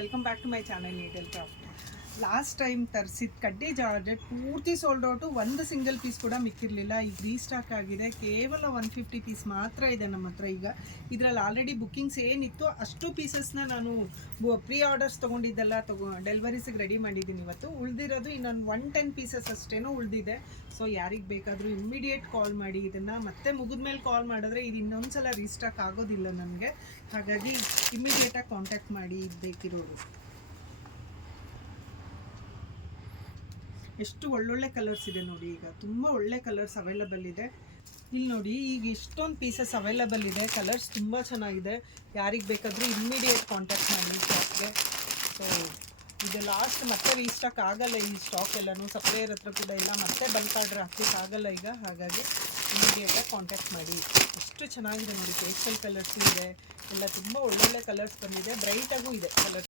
Welcome back to my channel needle craft. Last time ತರಿಸಿದ ಕಡ್ಡಿ georgette ಪೂರ್ತಿ sold out, ಒಂದು ಸಿಂಗಲ್ ಪೀಸ್ ಕೂಡ ಮಿಕ್ಕಿರಲಿಲ್ಲ. ಈಗ ರೀಸ್ಟಾಕ್ ಆಗಿದೆ, ಕೇವಲ 150 ಪೀಸ್ ಮಾತ್ರ ಇದೆ ನಮ್ಮ ಹತ್ರ. ಈಗ ಇದರಲ್ಲಿ ಆಲ್ರೆಡಿ ಬುಕ್ಕಿಂಗ್ಸ್ ಏನಿತ್ತು ಅಷ್ಟು ಪೀಸಸ್ನ ನಾನು ಪ್ರೀ ಆರ್ಡರ್ಸ್ ತೊಗೊಂಡಿದ್ದೆಲ್ಲ ಡೆಲಿವರೀಸಿಗೆ ರೆಡಿ ಮಾಡಿದ್ದೀನಿ. ಇವತ್ತು ಉಳಿದಿರೋದು ಇನ್ನೊಂದು 110 ಪೀಸಸ್ ಅಷ್ಟೇನೋ ಉಳಿದಿದೆ. ಸೊ ಯಾರಿಗೆ ಬೇಕಾದರೂ ಇಮ್ಮಿಡಿಯೇಟ್ ಕಾಲ್ ಮಾಡಿ. ಇದನ್ನು ಮತ್ತೆ ಮುಗಿದ್ಮೇಲೆ ಕಾಲ್ ಮಾಡಿದ್ರೆ ಇದು ಇನ್ನೊಂದು ಸಲ ರೀಸ್ಟಾಕ್ ಆಗೋದಿಲ್ಲ ನನಗೆ. ಹಾಗಾಗಿ ಇಮ್ಮಿಡಿಯೇಟಾಗಿ ಕಾಂಟ್ಯಾಕ್ಟ್ ಮಾಡಿ ಇದು ಬೇಕಿರೋರು. ಎಷ್ಟು ಒಳ್ಳೊಳ್ಳೆ ಕಲರ್ಸ್ ಇದೆ ನೋಡಿ. ಈಗ ತುಂಬ ಒಳ್ಳೆ ಕಲರ್ಸ್ ಅವೈಲಬಲ್ ಇದೆ. ಇಲ್ಲಿ ನೋಡಿ, ಈಗ ಇಷ್ಟೊಂದು ಪೀಸಸ್ ಅವೈಲಬಲ್ ಇದೆ. ಕಲರ್ಸ್ ತುಂಬ ಚೆನ್ನಾಗಿದೆ. ಯಾರಿಗೆ ಬೇಕಾದರೂ ಇಮ್ಮಿಡಿಯೇಟ್ ಕಾಂಟ್ಯಾಕ್ಟ್ ಮಾಡಿ ಶಾಪ್ಗೆ. ಸೊ ಇದು ಲಾಸ್ಟ್ ಮತ್ತೆ ರೀಸ್ಟಾಕ್ ಆಗಲ್ಲ. ಈ ಸ್ಟಾಕ್ ಎಲ್ಲನೂ ಸಪ್ಲೈಯರ್ ಹತ್ರ ಕೂಡ ಇಲ್ಲ, ಮತ್ತೆ ಬಲ್ಕ್ ಆರ್ಡರ್ ಹಾಕಲಿಕ್ಕಾಗಲ್ಲ ಈಗ. ಹಾಗಾಗಿ ಇಮಿಡಿಯೇಟಾಗಿ ಕಾಂಟ್ಯಾಕ್ಟ್ ಮಾಡಿ. ಎಷ್ಟು ಚೆನ್ನಾಗಿದೆ ನೋಡಿ. ಪೇಸ್ಟಲ್ ಕಲರ್ಸ್ ಇದೆ, ಎಲ್ಲ ತುಂಬ ಒಳ್ಳೊಳ್ಳೆ ಕಲರ್ಸ್ ಬಂದಿದೆ. ಬ್ರೈಟಾಗೂ ಇದೆ ಕಲರ್ಸ್.